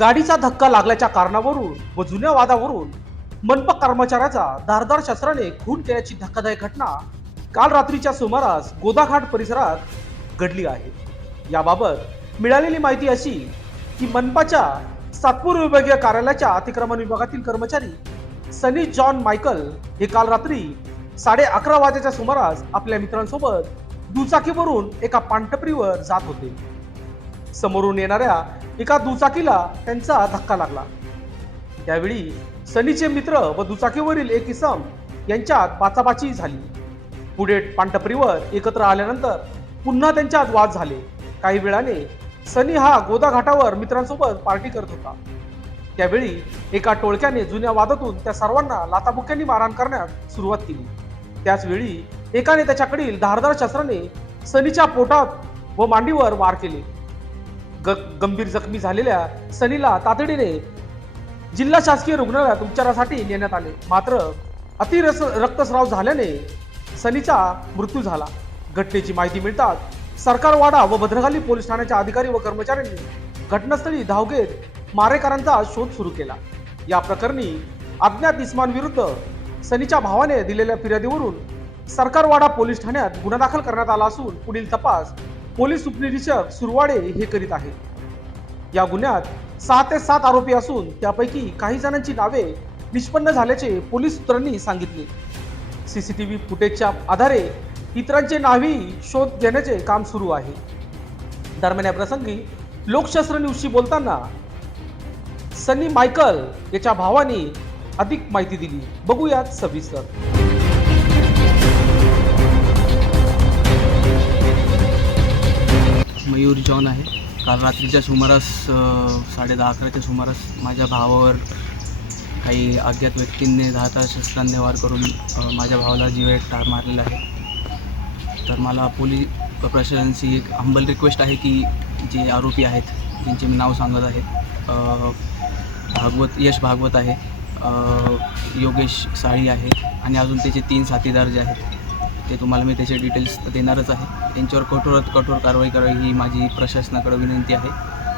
गाडीचा धक्का लागल्याच्या कारणावरून व जुन्या वादावरून मनपा कर्मचाऱ्याचा धारदार शस्त्राने खून केल्याची धक्कादायक घटना काल रात्रीच्या सुमारास गोदाघाट परिसरात घडली आहे. याबाबत मिळालेली माहिती अशी की मनपाच्या सातपूर विभागीय कार्यालयाच्या अतिक्रमण विभागातील कर्मचारी सनी जॉन मायकल हे काल रात्री साडे अकरा वाजेच्या सुमारास आपल्या मित्रांसोबत दुचाकीवरून एका पानटपरीवर जात होते. समोरून येणाऱ्या एका दुचाकीला त्यांचा धक्का लागला. त्यावेळी सनीचे मित्र व दुचाकीवरील एक इसम यांच्यात बाचाबाची झाली. पुढे पानटपरीवर एकत्र आल्यानंतर पुन्हा त्यांच्यात वाद झाले. काही वेळाने सनी हा गोदा घाटावर मित्रांसोबत पार्टी करत होता. त्यावेळी एका टोळक्याने जुन्या वादातून त्या सर्वांना लाताबुक्यांनी मारहाण करण्यास सुरुवात केली. त्याचवेळी एकाने त्याच्याकडील धारदार शस्त्राने सनीच्या पोटात व मांडीवर वार केले. ग- गंभीर जखमी झालेल्या सनीला तातडीने जिल्हा शासकीय रुग्णालयात उपचारासाठी नेण्यात आले. मात्र अतिरस रक्तस्राव झाल्याने सनीचा मृत्यू झाला. घटनेची माहिती मिळताच सरकारवाडा व भद्रकाली पोलीस ठाण्याच्या अधिकारी व कर्मचाऱ्यांनी घटनास्थळी धाव घेत मारेकरांचा शोध सुरू केला. या प्रकरणी अज्ञात इस्मांविरुद्ध सनीच्या भावाने दिलेल्या फिर्यादीवरून सरकारवाडा पोलीस ठाण्यात गुन्हा दाखल करण्यात आला असून पुढील तपास पोलीस उपनिरीक्षक सुरवाडे हे करीत आहेत. या गुन्ह्यात सहा ते सात आरोपी असून त्यापैकी काही जणांची नावे निष्पन्न झाल्याचे पोलीस सूत्रांनी सांगितले. सीसीटीव्ही फुटेजच्या आधारे इतरांचे नावी शोध घेण्याचे काम सुरू आहे. दरम्यान या प्रसंगी लोकशास्त्र न्यूजशी बोलताना सनी मायकल याच्या भावाने अधिक माहिती दिली. बघूयात सविस्तर. मयूर जॉन आहे. काल रात्रीच्या सुमारास साडे दहा अकराच्या सुमारास माझ्या भावावर काही अज्ञात व्यक्तींनी धाता शस्त्रांनी वार करून माझ्या भावाला जीवे ठार मारलेला आहे. तर मला पोलीस प्रशासनाची एक हंबल रिक्वेस्ट आहे की जे आरोपी आहेत त्यांचे मी नाव सांगत आहे भागवत यश भागवत आहे योगेश साळी आहे आणि अजून त्याचे तीन साथीदार जे आहेत ते तुम्हाला मी त्याचे डिटेल्स देणारच आहे. त्यांच्यावर कठोरात कठोर कारवाई करावी ही माझी प्रशासनाकडे विनंती आहे.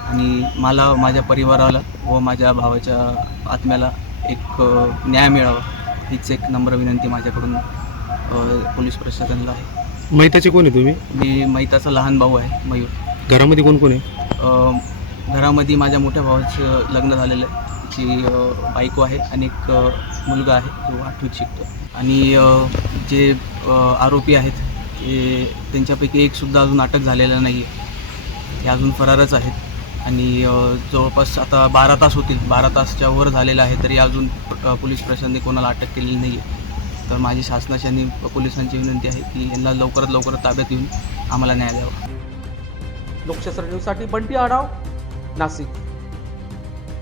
आणि मला माझ्या परिवाराला व माझ्या भावाच्या आत्म्याला एक न्याय मिळावा हीच एक नम्र विनंती माझ्याकडून पोलीस प्रशासनाला आहे. मैताचे कोण आहे तुम्ही? मी मैताचा लहान भाऊ आहे मयूर. घरामध्ये कोण कोण आहे? घरामध्ये माझ्या मोठ्या भावाचं लग्न झालेलं आहे. अ, बायको आहे आणि एक मुलगा आहे जो आठवीत शिकतो आणि जे आरोपी आहेत ते त्यांच्यापैकी एकसुद्धा अजून अटक झालेला नाही आहे. ते अजून फरारच आहेत. आणि जवळपास आता बारा तास होतील. बारा तासच्या वर झालेला आहे तरी अजून पोलीस प्रशासनाने कोणाला अटक केलेली नाही आहे. तर माझी शासनाची आणि पोलिसांची विनंती आहे की यांना लवकरात लवकर ताब्यात येऊन आम्हाला न्याय द्यावा. लोकशास्त्र न्यूजसाठी बंटी आढाव नाशिक.